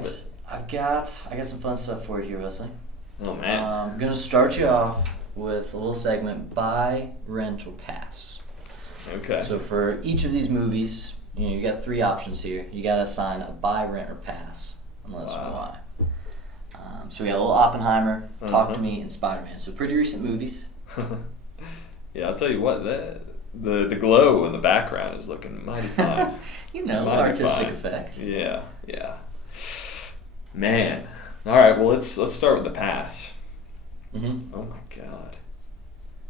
it. I got some fun stuff for you here, Wesley. Oh, man. I'm going to start you off with a little segment, buy, rent, or pass. Okay. So for each of these movies, you got 3 options here. You got to assign a buy, rent, or pass, unless and why. So we got a little Oppenheimer, Talk to Me, and Spider-Man. So pretty recent movies. Yeah, I'll tell you what, the glow in the background is looking mighty fine. Mighty artistic fine. Effect. Yeah. Man. All right, well, let's start with the pass. Mm-hmm. Oh, my God.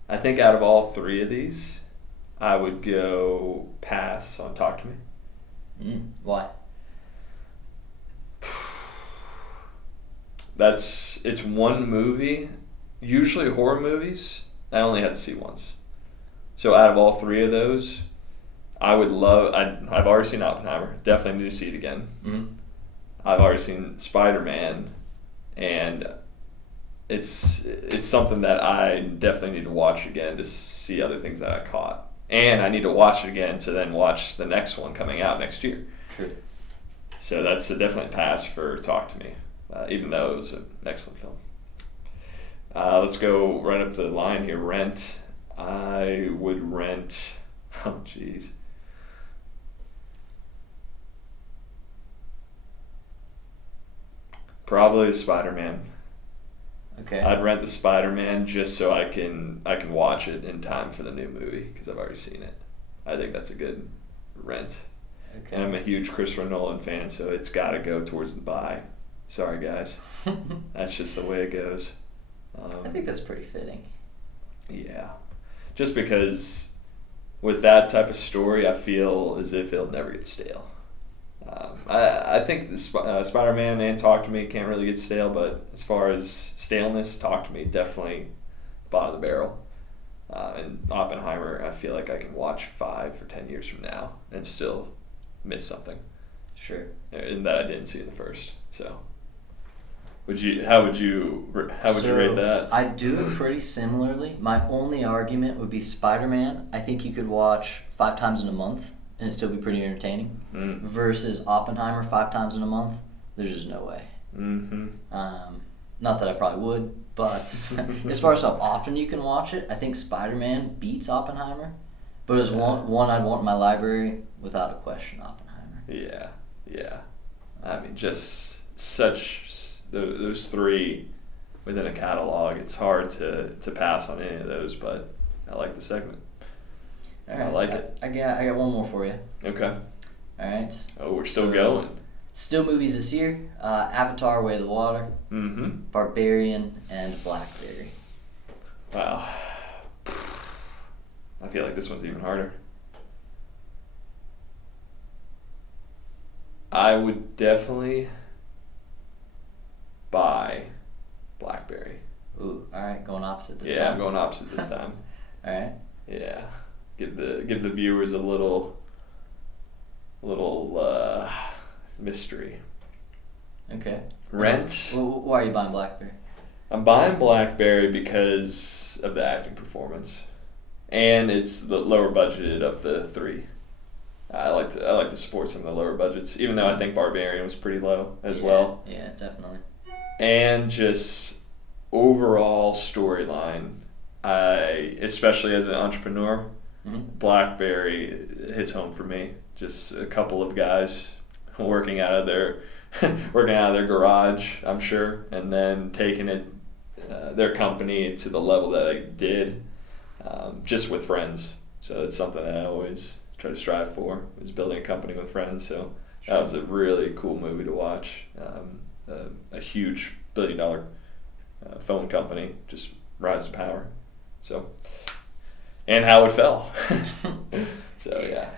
I think out of all 3 of these, I would go pass on Talk to Me. Why? It's one movie. Usually horror movies, I only had to see once. So out of all 3 of those, I would love. I've already seen Oppenheimer. Definitely need to see it again. Mm-hmm. I've already seen Spider-Man, and it's something that I definitely need to watch again to see other things that I caught. And I need to watch it again to then watch the next one coming out next year. True. So that's a definite pass for Talk to Me, even though it was an excellent film. Let's go right up the line here. Rent. I would rent. Oh, jeez. Probably Spider-Man. Okay. I'd rent the Spider-Man just so I can watch it in time for the new movie because I've already seen it. I think that's a good rent. Okay. And I'm a huge Christopher Nolan fan, so it's got to go towards the buy. Sorry, guys. That's just the way it goes. I think that's pretty fitting. Yeah. Just because with that type of story, I feel as if it'll never get stale. I think the Spider-Man and Talk to Me can't really get stale, but as far as staleness, Talk to Me definitely bottom of the barrel. And Oppenheimer, I feel like I can watch 5 or 10 years from now and still miss something. Sure. And that I didn't see in the first. So, how would you rate that? I do it pretty similarly. My only argument would be Spider-Man. I think you could watch 5 times in a month and it'd still be pretty entertaining. Versus Oppenheimer 5 times in a month, there's just no way. Mm-hmm. Not that I probably would, but as far as how often you can watch it, I think Spider-Man beats Oppenheimer. But as one I'd want in my library, without a question, Oppenheimer. Yeah. I mean, just those 3 within a catalog. It's hard to pass on any of those, but I like the segment. All right, I like it. I got one more for you. Okay. All right. Oh, we're still going. Still movies this year. Avatar: Way of the Water. Mm-hmm. Barbarian and Blackberry. Wow. I feel like this one's even harder. I would definitely buy Blackberry. Ooh, all right, going opposite this time. Yeah, I'm going opposite this time. All right. Yeah, give the viewers a little mystery. Okay. Rent. Why are you buying Blackberry? I'm buying Blackberry because of the acting performance, and it's the lower budgeted of the 3. I like to support some of the lower budgets, even though I think Barbarian was pretty low as well. Yeah, definitely. And just overall storyline, especially as an entrepreneur, Blackberry hits home for me. Just a couple of guys working out of their garage, I'm sure, and then taking it their company to the level that I did, just with friends. So it's something that I always try to strive for, is building a company with friends. So Sure. That was a really cool movie to watch. A huge billion-dollar phone company just rise to power. So, and how it fell. So yeah.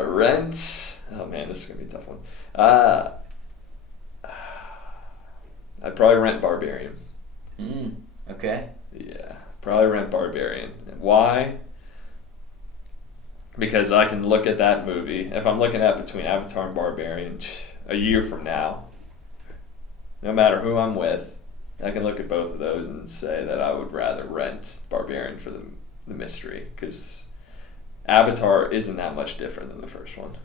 Rent. Oh man, this is gonna be a tough one. I'd probably rent Barbarian. Okay. Yeah, probably rent Barbarian. And why? Because I can look at that movie. If I'm looking at between Avatar and Barbarian a year from now, no matter who I'm with, I can look at both of those and say that I would rather rent Barbarian for the mystery, because Avatar isn't that much different than the first one.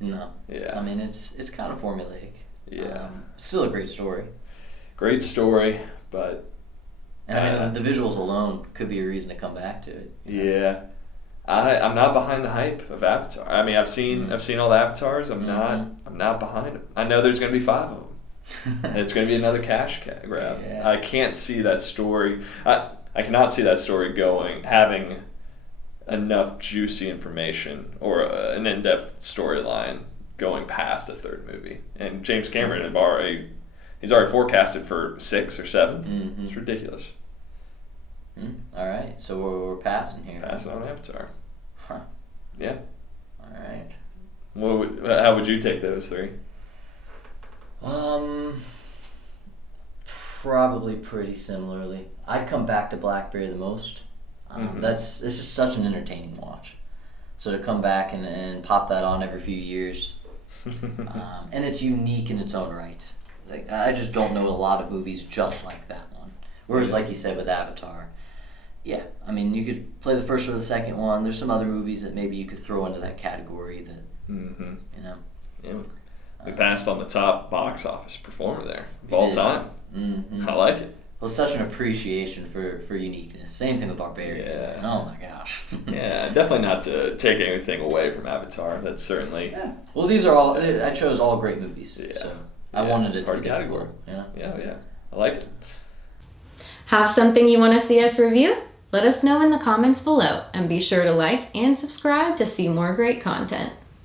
No. Yeah. I mean, it's kind of formulaic. Yeah. Still a great story. Great story, but... And I mean, the visuals alone could be a reason to come back to it. Yeah. I'm not behind the hype of Avatar. I mean, I've seen all the Avatars. I'm not behind them. I know there's going to be 5 of them. And it's going to be another cash grab. Yeah. I can't see that story. I cannot see that story having enough juicy information or an in-depth storyline going past the 3rd movie. And James Cameron he's already forecasted for 6 or 7. It's ridiculous. All right, so we're passing here. Passing on Avatar. Huh. Yeah. All right. How would you take those 3? Probably pretty similarly. I'd come back to Blackberry the most. It's just such an entertaining watch. So to come back and pop that on every few years, and it's unique in its own right. Like, I just don't know a lot of movies just like that one. Whereas, like you said with Avatar, yeah, I mean, you could play the first or the second one. There's some other movies that maybe you could throw into that category that, you know. Yeah. We passed on the top box office performer there of all time. I like it. Well, such an appreciation for uniqueness. Same thing with Barbarian. Yeah. Oh my gosh. Yeah, definitely not to take anything away from Avatar. That's certainly... Yeah. Well, these are all... I chose all great movies. Yeah. So I wanted it to be category. Yeah. I like it. Have something you want to see us review? Let us know in the comments below, and be sure to like and subscribe to see more great content.